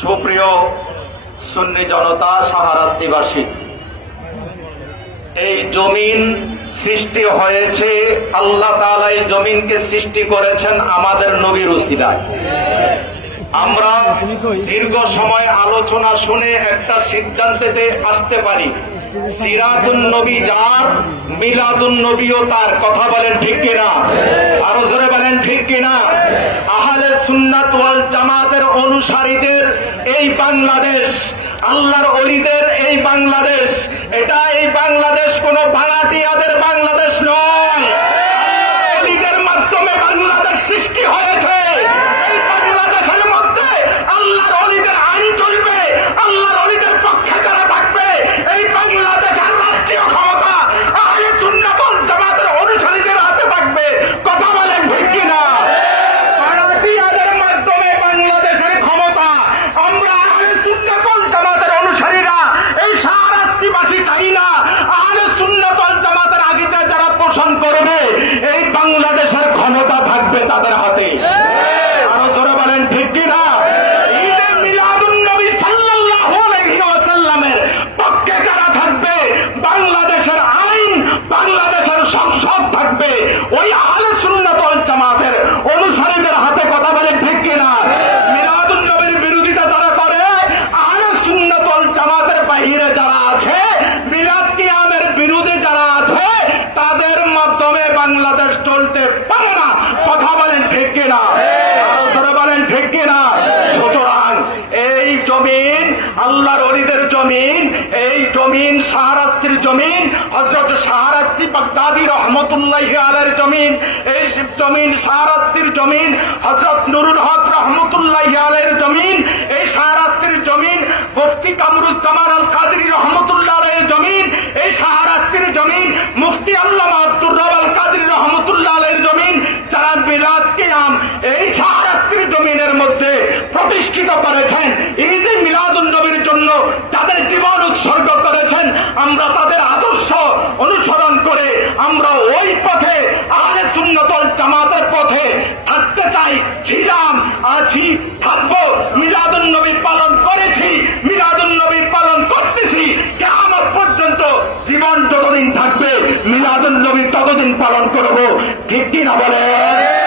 সুপ্রিয় সুন্নি জনতা সাহারাস্তিবাসী, এই জমিন সৃষ্টি হয়েছে, আল্লাহ তাআলা এই জমিনকে সৃষ্টি করেছেন আমাদের নবীর উসিলায়। আমরা দীর্ঘ সময় আলোচনা শুনে একটা সিদ্ধান্তেতে আসতে পারি, সিরাতুন নবী যার, মিলাদুন নবীও তার, কথা বলেন ঠিক কিনা? আরও জোরে বলেন ঠিক কিনা? আহলে সুন্নাত ওয়াল অনুসারীদের এই বাংলাদেশ আল্লাহর অলিদের এই বাংলাদেশ। এটা এই বাংলাদেশ কোন ভাড়াটিয়াদের বাংলাদেশ নয়। থাকবে তাদের হাতে। আরও জোরে বলেন ঠিক কিনা ঈদে মিলাদুন নবী জমিন, আল্লাহর অলিদের জমিন, এই জমিন শাহরাস্তির জমিন হজরত শাহরাস্তি বাগদাদি রহমতুল্লাহ আলের জমিন, এই জমিন শাহরাস্তির জমিন হজরত নুরুল হক রহমতুল্লাহ আলের জমিন, এই শাহরাস্তির জমিন, মুফতি কামরুজ্জামান আল কাদরি রহমতুল্লাহ আলের জমিন, এই শাহরাস্তির জমিন, মুফতি আল্লামা আব্দুর রব আল কাদরি রহমতুল্লাহ আলের জমিন, যারা বিলাদ কিয়াম, এই শাহরাস্তির জমিনের মধ্যে প্রতিষ্ঠিত করেছেন। ঈদ মিলাদুল নবীর জন্য তাদের জীবন উৎসর্গ করেছেন। আমরা তাদের আদর্শ অনুসরণ করে আমরা ওই পথে আহলে সুন্নতল জামাতের পথে থাকতে চাই। ছিলাম, আছি, থাকব। মিলাদুল নবী পালন করেছি মিলাদুল নবী পালন করতেছি। কেমন পর্যন্ত জীবন যতদিন থাকবে মিলাদুল নবী ততদিন পালন করব। ঠিক কিনা বলেন?